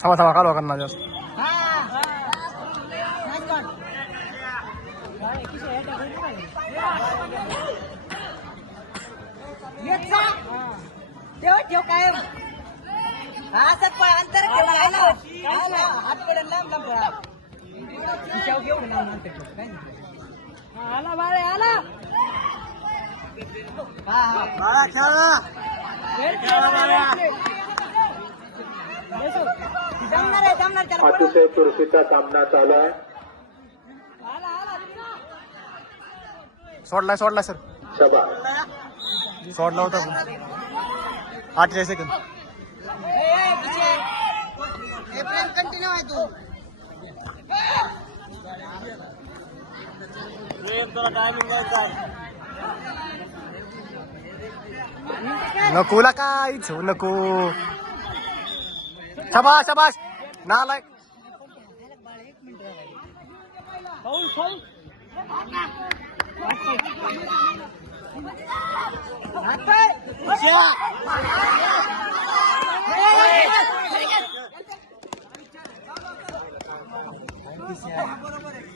थांबा थांबा कालवा करणार जास्त ठेव काय असं अंतर हातकडे लांब लांब आला बाळे आला अतिशय चुरशीचा सामना चालू आहे. सोडलाय सोडलाय सर शाबास. सोडला होता 48 सेकंद कंटिन्यू आहे तू नकोला काय नको शाबास शाबास नालाय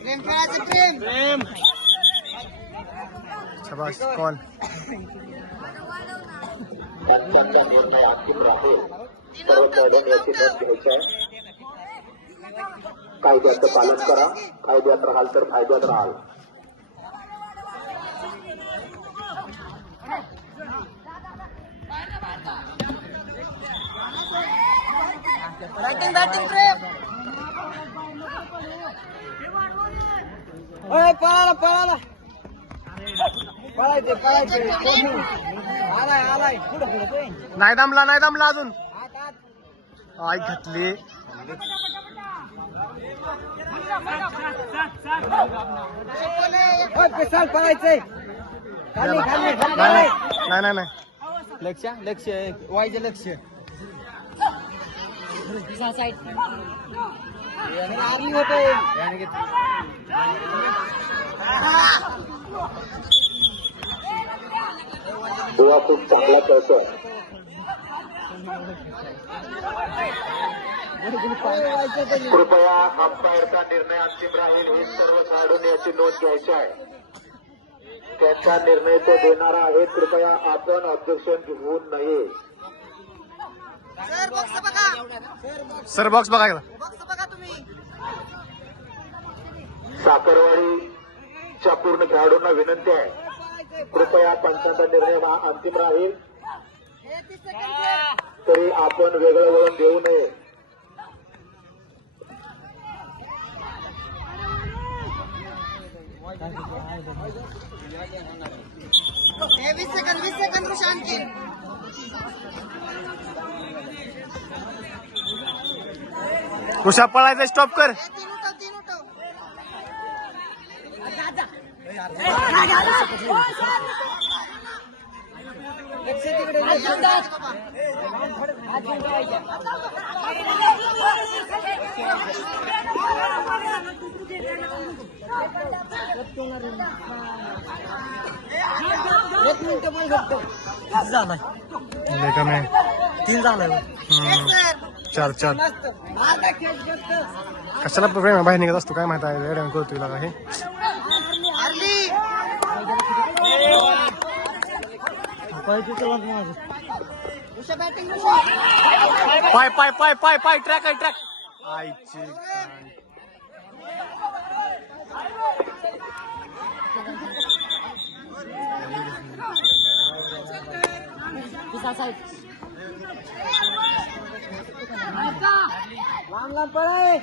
प्रेम खेळायचं प्रेम शाबास कॉल कायद्याचं पालन करा. कायद्यात राहाल तर फायद्यात राहाल. बॅटिंग बॅटिंग प्रेम पळाला पळाला पळायचे पळायचे आलाय आलाय पुढे पुढे नाही दमला अजून आई घातली पळायचंय खाली खाली नाही नाही नाही लक्ष लक्ष वायचं लक्ष आर्मी होतोय बुवा खूप चांगला खेळतोय. कृपया अंपायरचा निर्णय अंतिम राहील. हे सर्व खेळाडूंनी याची नोंद घ्यायची आहे. त्यांचा निर्णय तो देणारा आहे. कृपया आपण ऑब्जेक्शन घेऊ नये. सर बॉक्स बघा तुम्ही साखरवाडीच्या पूर्ण खेळाडूंना विनंती आहे. कृपया पंचांचा निर्णय हा अंतिम राहील. तरी आपण वेगळं वळण देऊ नये. वीस सेकंद शांती कुशा पळायचं स्टॉप कर कमी 3 झालाय 4 कशाला प्रेम बाहेर निघत असतो काय माहित आहे रेड्या करतो तुला हे पाय पाय पाय पाय पाय ट्रॅक आहे ट्रॅक आईची लांब लांब पळे